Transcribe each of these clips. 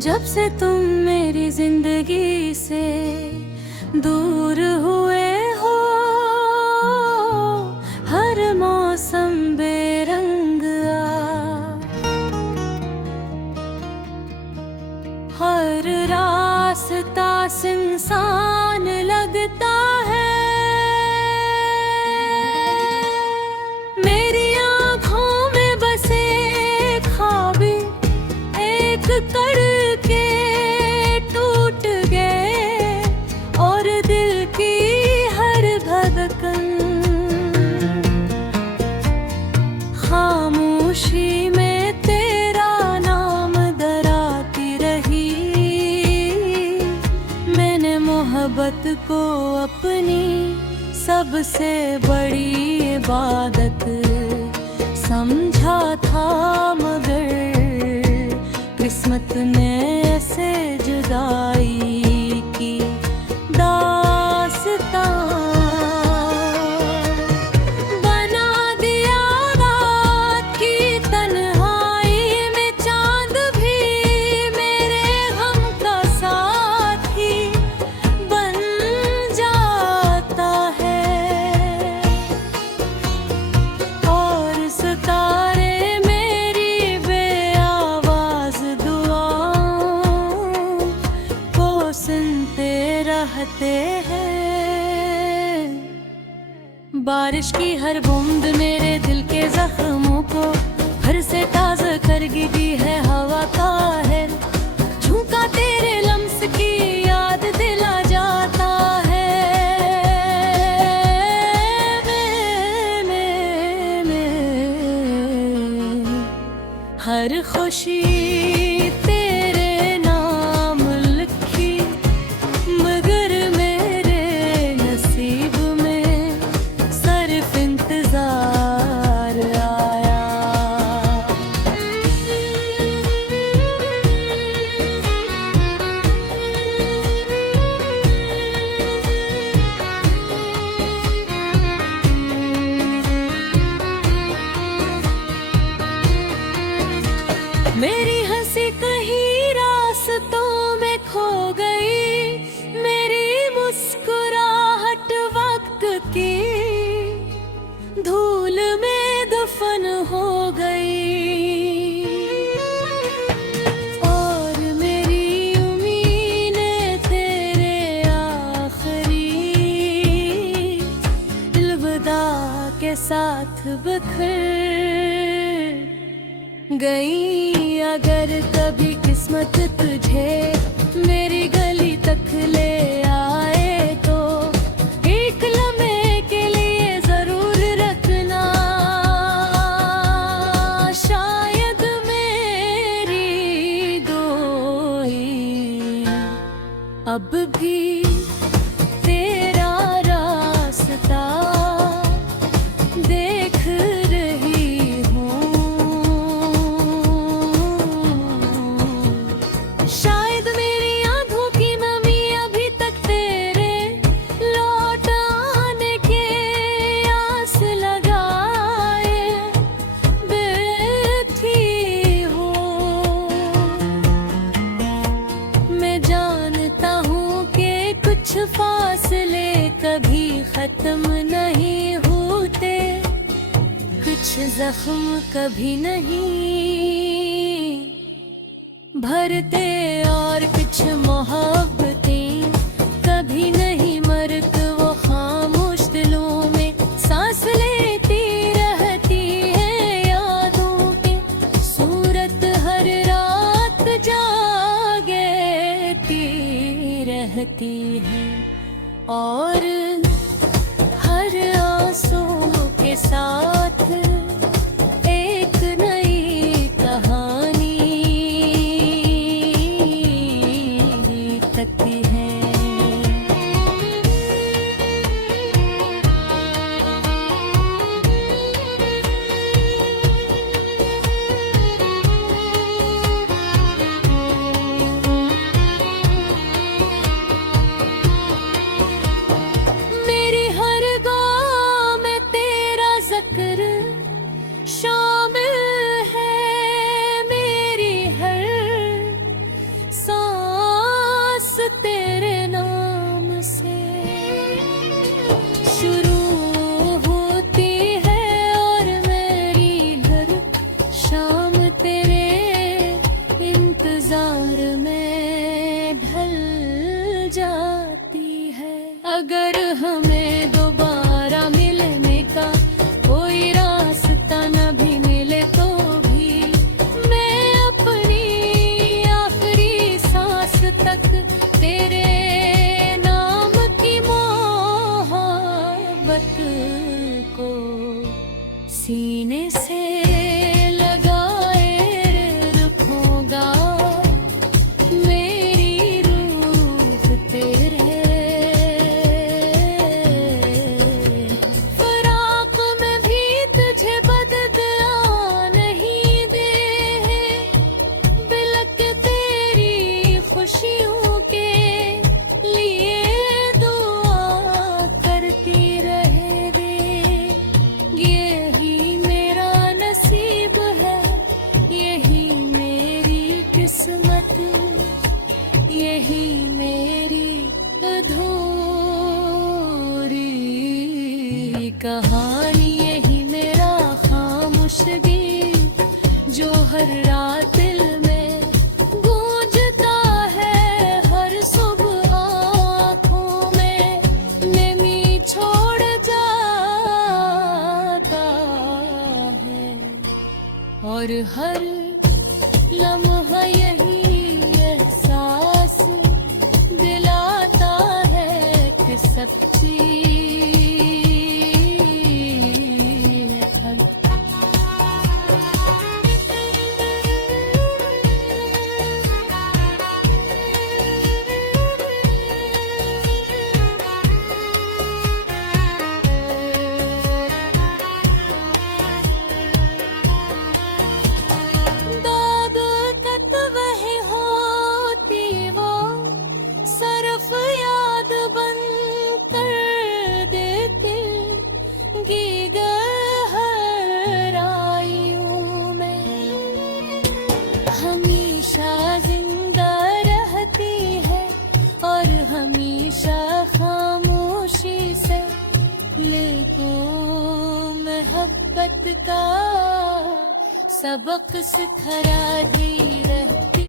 जब से तुम मेरी जिंदगी से दूर हुए हो, हर मौसम बेरंग हर रास्ता सुनसान लगता है। मेरी आँखों में बसे ख्वाब एक करके टूट गए, और दिल की हर धड़कन खामोशी में तेरा नाम दराती रही। मैंने मोहब्बत को अपनी सबसे बड़ी इबादत समझा था, मगर किस्मत ने ऐसे जुदाई की दास्तां बना दिया। रात की तन्हाई में चांद भी मेरे गम का साथी बन जाता है, और सितारे मेरी बेआवाज दुआओं को सुनते रहते हैं। बारिश की हर बूंद मेरे दिल के जख्मों को फिर से ताज़ा कर दी है हवा का है। झुका तेरे लम्स की याद दिला जाता है। हर खुशी तेरे नाम लिखी, मगर मेरे नसीब में सिर्फ इंतजार आया। मेरी हंसी कहीं रास्तों में खो गई, मेरी मुस्कुराहट वक्त की धूल में दफन हो गई, और मेरी उम्मीदें तेरे आखिरी अलविदा के साथ बिखर गई। अगर कभी किस्मत तुझे मेरी गली तक ले आए, तो एक लम्हे के लिए जरूर रखना। शायद मेरी गोई अब भी तेरा रास्ता देख रही हूँ। शायद मेरी आंखों की नमी अभी तक तेरे लौट आने के आस लगाए बैठी हो। मैं जानता हूँ कि कुछ फासले कभी खत्म नहीं होते, कुछ जख्म कभी नहीं भरते, और कुछ मोहब्बतें कभी नहीं मरती। वो खामोश दिलों में सांस लेती रहती है, यादों पे सूरत हर रात जागती रहती है, और हर आंसू के साथ एक नई कहानी लिखती है। मेरी हर गाँव में तेरा जिक्र अगर हमें दोबारा मिलने का कोई रास्ता न भी मिले तो भी मैं अपनी आखिरी सांस तक तेरे नाम की मोहब्बत को सीने से यही मेरी अधूरी कहानी, यही मेरा खामोश गीत जो हर रात दिल में गूंजता है, हर सुबह आँखों में नमी छोड़ जाता है और हर लम्हा यही सच्ची हमेशा खामोशी से लेको मोहब्बत का सबक सिखलाती रहती।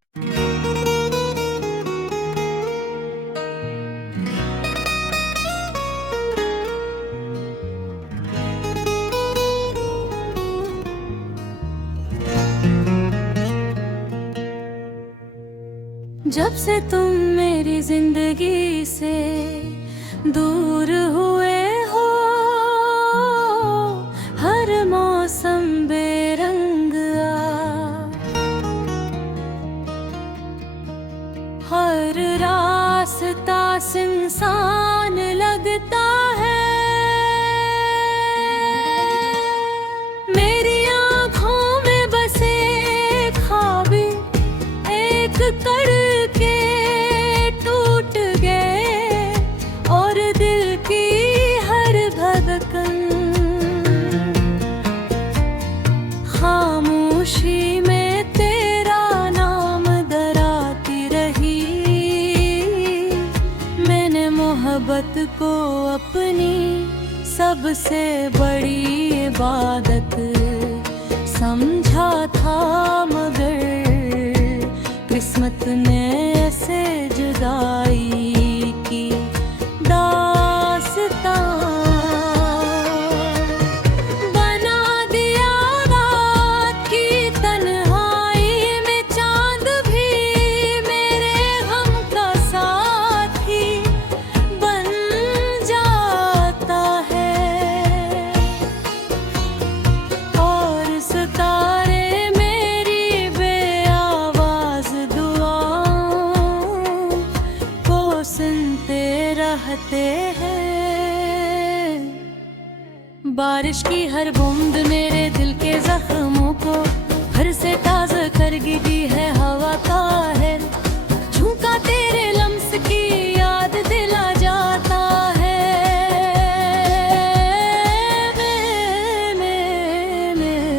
जब से तुम मेरी जिंदगी से दूर हुए हो, हर मौसम बेरंग हर रास्ता सुनसान लगता है। मेरी आँखों में बसे ख्वाब एक करके टूट गए और दिल की हर धड़कन खामोशी में तेरा नाम दराती रही। मैंने मोहब्बत को अपनी सबसे बड़ी इबादत समझा था, मगर किस्मत ने ऐसे जुदाई की दास्तां बना दिया। रात की तन्हाई में चांद भी मेरे गम का साथी बन जाता है और सितारे मेरी बेआवाज सुनते रहते हैं। बारिश की हर बूंद मेरे दिल के जख्मों को फिर से ताज़ा करगी है हवा का है। झुका तेरे लम्स की याद दिला जाता है। मैं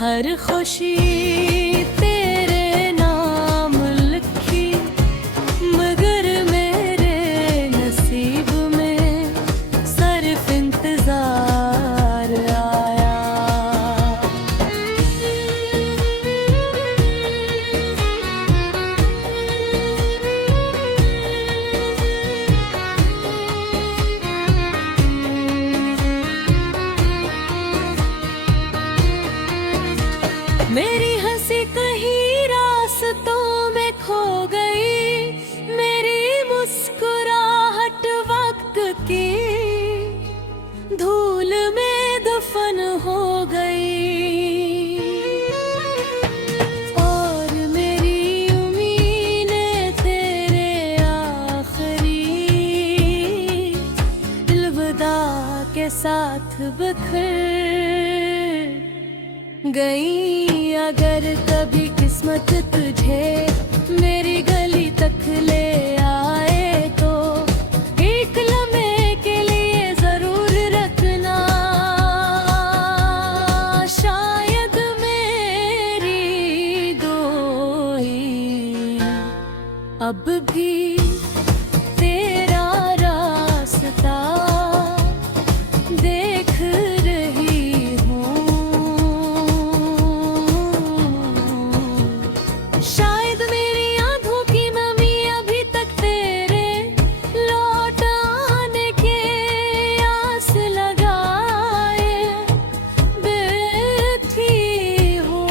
हर खुशी सी कहीं रास्तों में खो गई, मेरी मुस्कुराहट वक्त की धूल में दफन हो गई। और मेरी उम्मीदें तेरे आखिरी अलविदा के साथ बिखर गई। अगर कभी किस्मत तुझे मेरी गली तक ले आए तो एक लम्हे के लिए जरूर रखना, शायद मेरी गोई अब भी तेरा रास्ता देख रही हूँ। शायद मेरी आंखों की नमी अभी तक तेरे लौट आने के आस लगाए बैठी हो।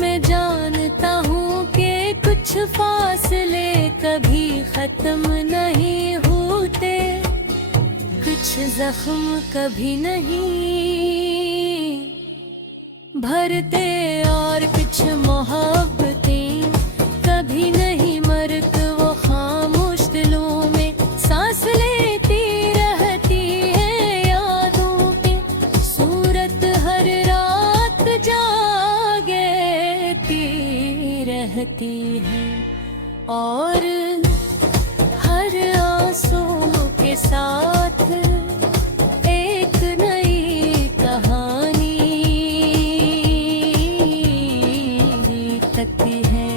मैं जानता हूँ कि कुछ फासले कभी खत्म नहीं होते, कुछ जख्म कभी नहीं भरते, और कुछ मोहब्बतें कभी नहीं मरती। वो खामोश दिलों में सांस लेती रहती है यादों पे, सूरत हर रात जागती रहती है। और हर आंसू के साथ एक नई कहानी तकती है।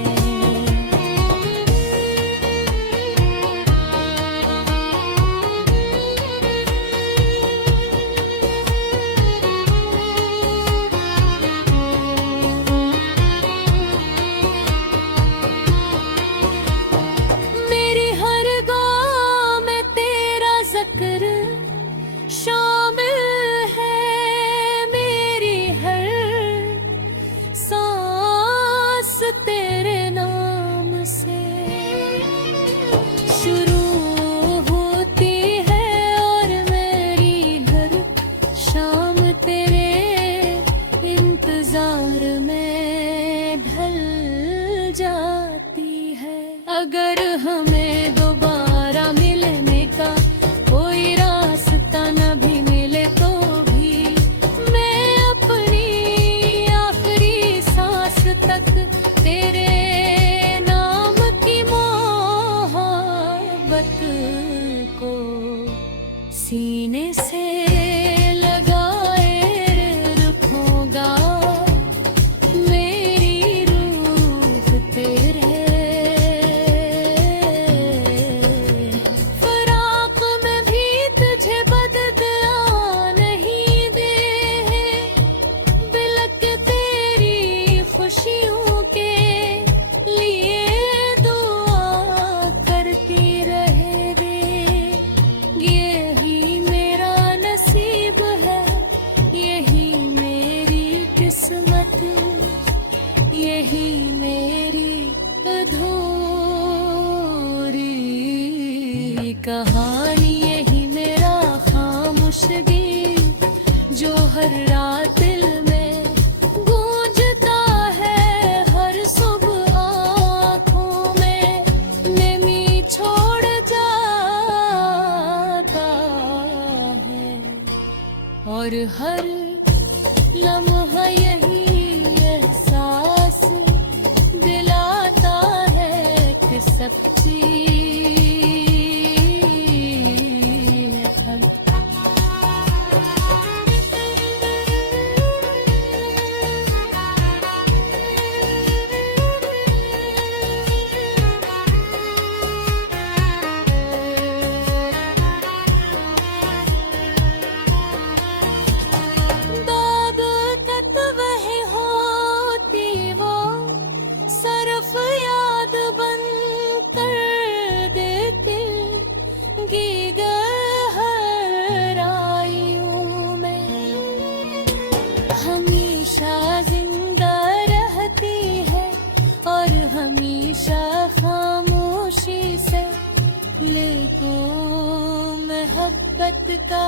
मेरी हर गाह में तेरा जिक्र शामिल है, मेरी हर सांस तेरे नाम से शुरू होती है, और मेरी हर शाम तेरे इंतजार में ढल जाती है। अगर हमें दोबारा मिलने का कोई रास्ता न भी मिले तो भी मैं अपनी आखिरी सांस तक तेरे नाम की मोहब्बत को सीने से लगाए रखूंगा। मेरी रूह तेरे हमेशा जिंदा रहती है और हमेशा खामोशी से लेको मोहब्बत का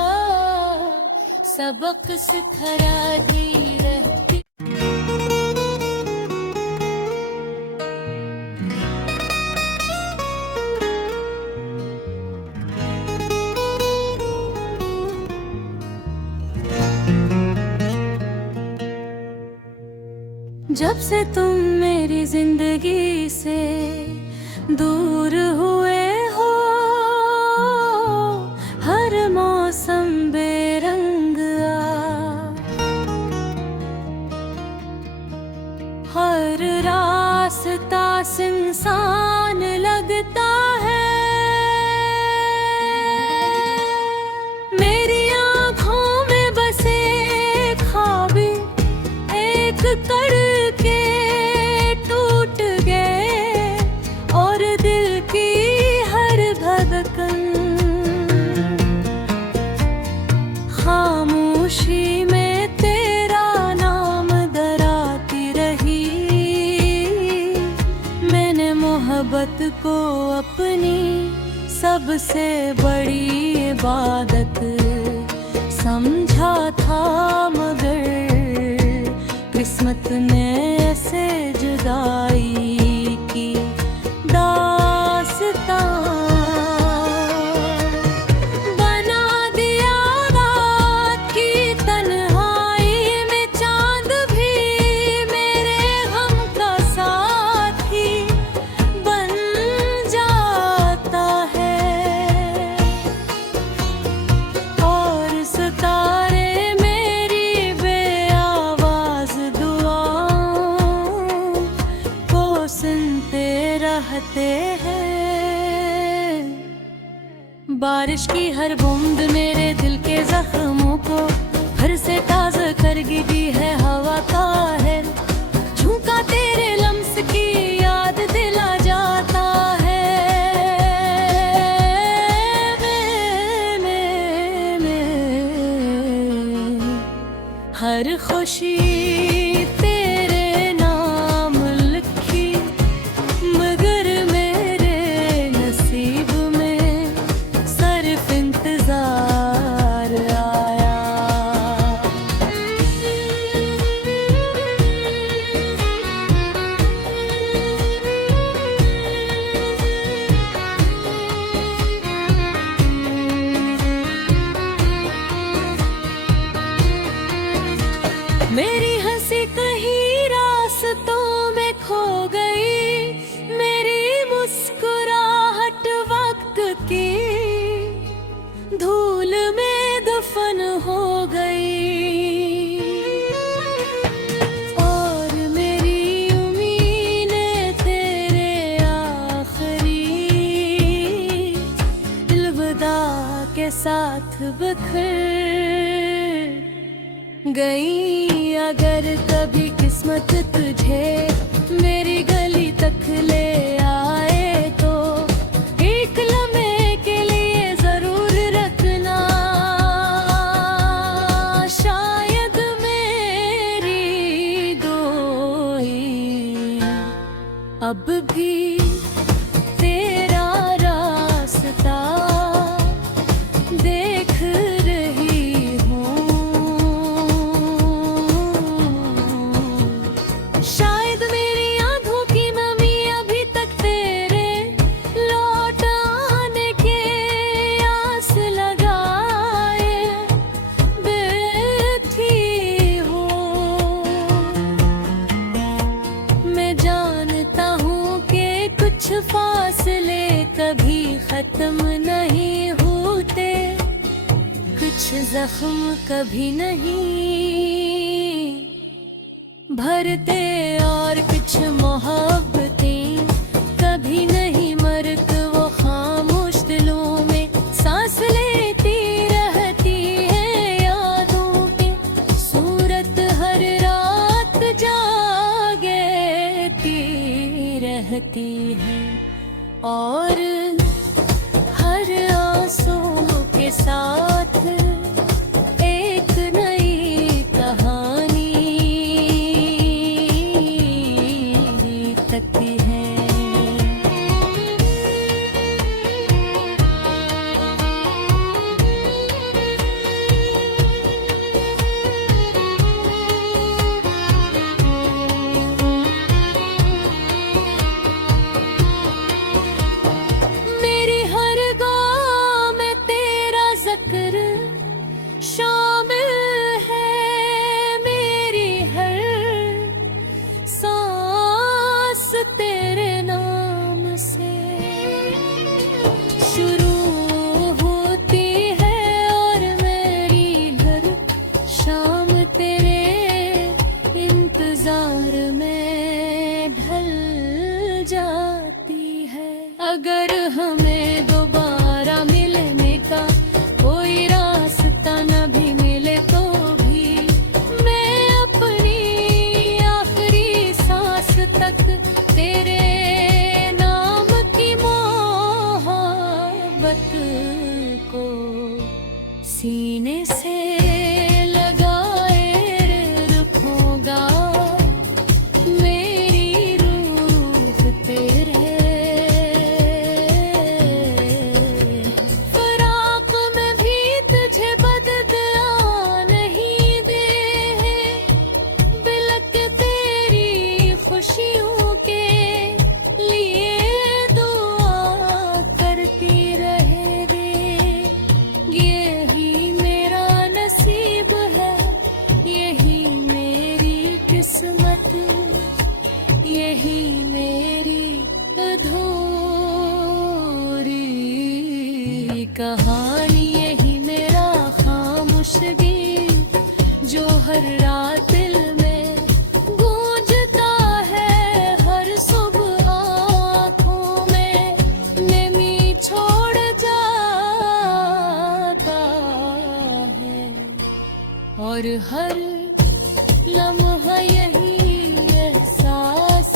सबक सिखलाती रहती। जब से तुम मेरी जिंदगी से दूर हुए हो, हर मौसम बेरंग हर रास्ता सुनसान लगता है। मेरी आँखों में बसे ख्वाब एक करके टूट गए और दिल की हर धड़कन खामोशी में तेरा नाम दराती रही। मैंने मोहब्बत को अपनी सबसे बड़ी इबादत समझा था, मगर किस्मत ने ऐसे जुदाई की दास्तां बना दिया। रात की तन्हाई में चांद भी मेरे गम का साथी बन जाता है और सितारे मेरी बेआवाज दुआओं को सुनते रहते हैं। बारिश की हर बूंद मेरे दिल के जख्मों को फिर से ताज़ा करगी है हवा का है। झुका तेरे लम्स की याद दिला जाता है। हर खुशी तेरे नाम लिखी, मगर मेरे नसीब में सिर्फ इंतजार आया। मेरी हंसी कहीं रास्तों में खो गई, मेरी मुस्कुराहट वक्त की धूल में दफन हो गई और मेरी उम्मीदें तेरे आखिरी अलविदा के साथ बिखर गई। अगर कभी किस्मत तुझे मेरी गली तक ले आए तो एक लम्हे के लिए जरूर रखना। शायद मेरी गोई अब भी तेरा रास्ता देख रही हूँ। शायद मेरी आंखों की नमी अभी तक तेरे लौट आने के आस लगाए बैठी हो। मैं जानता हूँ कि कुछ फासले कभी खत्म नहीं होते, कुछ जख्म कभी नहीं भरते और कुछ मोहब्बतें कभी नहीं मरते। वो खामोश दिलों में सांस लेती रहती है यादों पे सूरत हर रात जागती रहती है और हर आंसू के साथ एक नई कहानी अगर हमें दोबारा मिलने का कोई रास्ता न भी मिले तो भी मैं अपनी आखिरी सांस तक तेरे नाम की मोहब्बत को सीने से लगाए रखूंगा। मेरी रूह तेरे फराक में भी तुझे बदला नहीं दे, बिलक तेरी खुशियों के लिए दुआ करती रहेगी। यही मेरा नसीब है, यही मेरी किस्मत, यही मेरी अधूरी कहानी, यही मेरा खामोश गीत जो हर रात दिल में गूंजता है, हर सुबह आँखों में नमी छोड़ जाता है, और हर लम्हा यही एहसास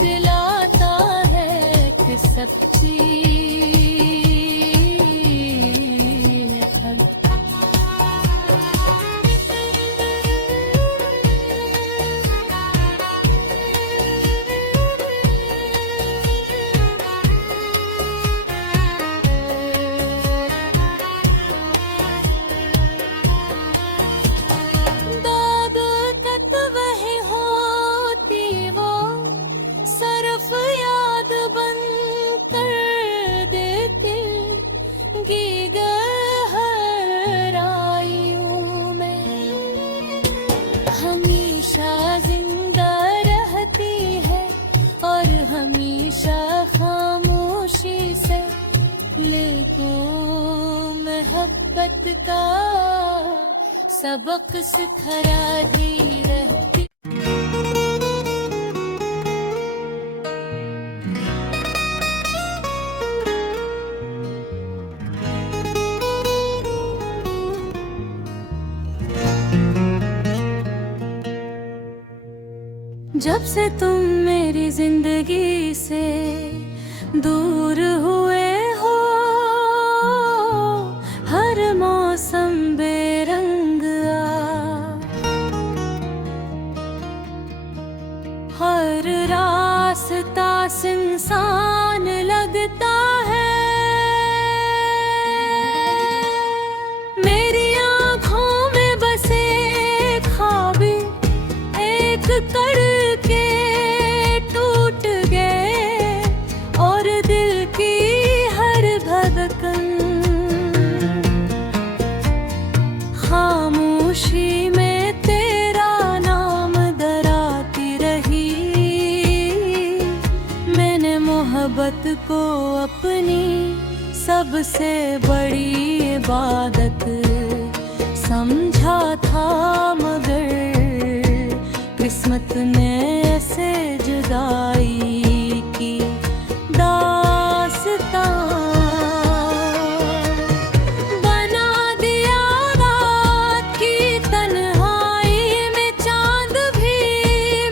दिलाता है कि सच्ची है। दाद कत वही होती वो सरफ याद बन कर देते गहराइयों में, हमेशा जिंदा रहती है और हमेशा खामोशी से लेको मोहब्बत का सबक सिखलाती रहती। जब से तुम मेरी जिंदगी से दूर हुए हो, हर मौसम बेरंग हर रास्ता सुनसान लगता है। मेरी आँखों में बसे ख्वाब एक करके टूट गए, और दिल की हर धड़कन खामोशी में तेरा नाम दराती रही। मैंने मोहब्बत को अपनी सबसे बड़ी इबादत समझा था, मगर किस्मत ने ऐसे जुदाई की दास्तां बना दिया। रात की तन्हाई में चांद भी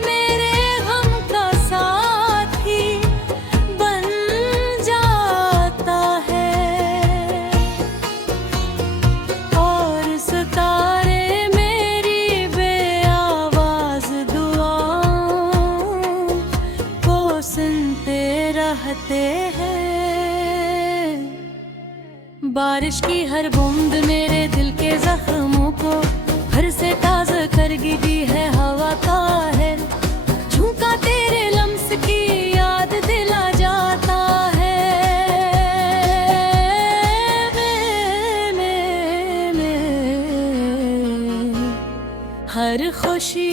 मेरे गम का साथी बन जाता है, और सितारे मेरी बेआवाज दुआओं को सुनते रहते हैं। बारिश की हर बूंद मेरे दिल के जख्मों को फिर से ताज़ा करगी है हवा का है। झुका तेरे लम्स की याद दिला जाता है। हर खुशी